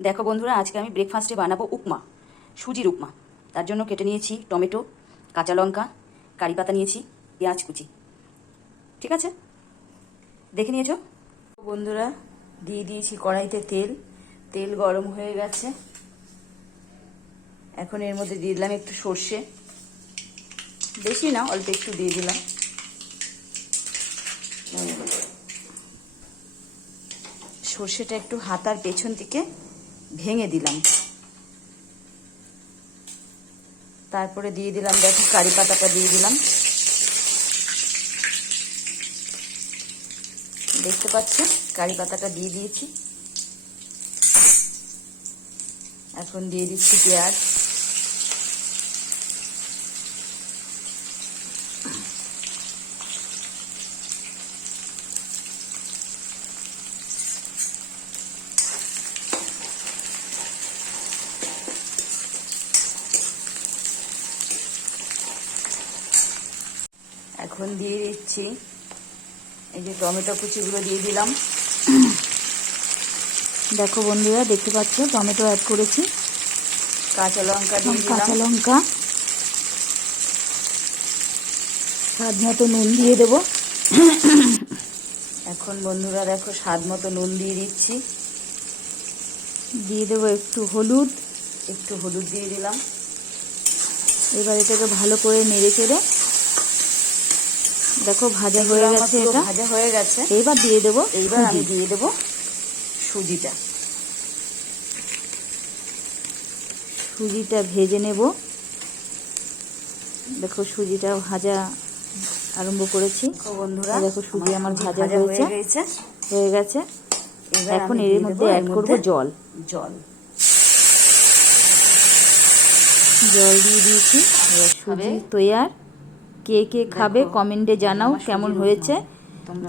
দেখো বন্ধুরা, আজকে আমি ব্রেকফাস্টে বানাবো উপমা, সুজির উপমা। তার জন্য কেটে নিয়েছি টমেটো, কাঁচা লঙ্কা, কারি পাতা নিয়েছি, পেঁয়াজ কুচি। ঠিক আছে, দেখে নিয়েছো বন্ধুরা। দিয়ে দিয়েছি কড়াইতে তেল, তেল গরম হয়ে গেছে। এখন এর মধ্যে দিয়ে দিলাম একটু সর্ষে, বেশি না, অল্প একটু দিয়ে দিলাম। সর্ষেটা একটু হাতার পেছন থেকে ভেঙে দিলাম। তারপরে দিয়ে দিলাম, দেখো, কারি পাতাটা দিয়ে দিলাম। দেখতে পাচ্ছ, কারি পাতাটা দিয়ে দিয়েছি। এখন দিয়ে দিচ্ছি পেঁয়াজ। এখন দিয়ে দিচ্ছি এই যে টমেটো কুচিগুলো দিয়ে দিলাম। দেখো বন্ধুরা, দেখতে পাচ্ছ টমেটো অ্যাড করেছি, কাঁচা লঙ্কা দিয়ে দিলাম। কাঁচা লঙ্কা, স্বাদ মতো নুন দিয়ে দেবো। এখন বন্ধুরা দেখো, স্বাদ মতো নুন দিয়ে দিচ্ছি। দিয়ে দেবো একটু হলুদ, একটু হলুদ দিয়ে দিলাম। এবার এটাকে ভালো করে নেড়ে চেড়ে, দেখো ভাজা হয়ে গেছে, এটা ভাজা হয়ে গেছে। এবার দিয়ে দেবো, এইবার আমি দিয়ে দেবো সুজিটা। সুজিটা ভেজে নেব। দেখো সুজিটা ভাজা আরম্ভ করেছি বন্ধুরা। দেখো সুজি আমার ভাজা হয়ে গেছে। এখন এর মধ্যে অ্যাড করব জল। জল দিয়ে দিয়েছি। সুজি তৈয়ার। কে কে খাবে কমেন্টে জানাও কেমন হয়েছে।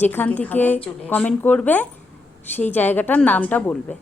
যেখান থেকে কমেন্ট করবে সেই জায়গাটার নামটা বলবে।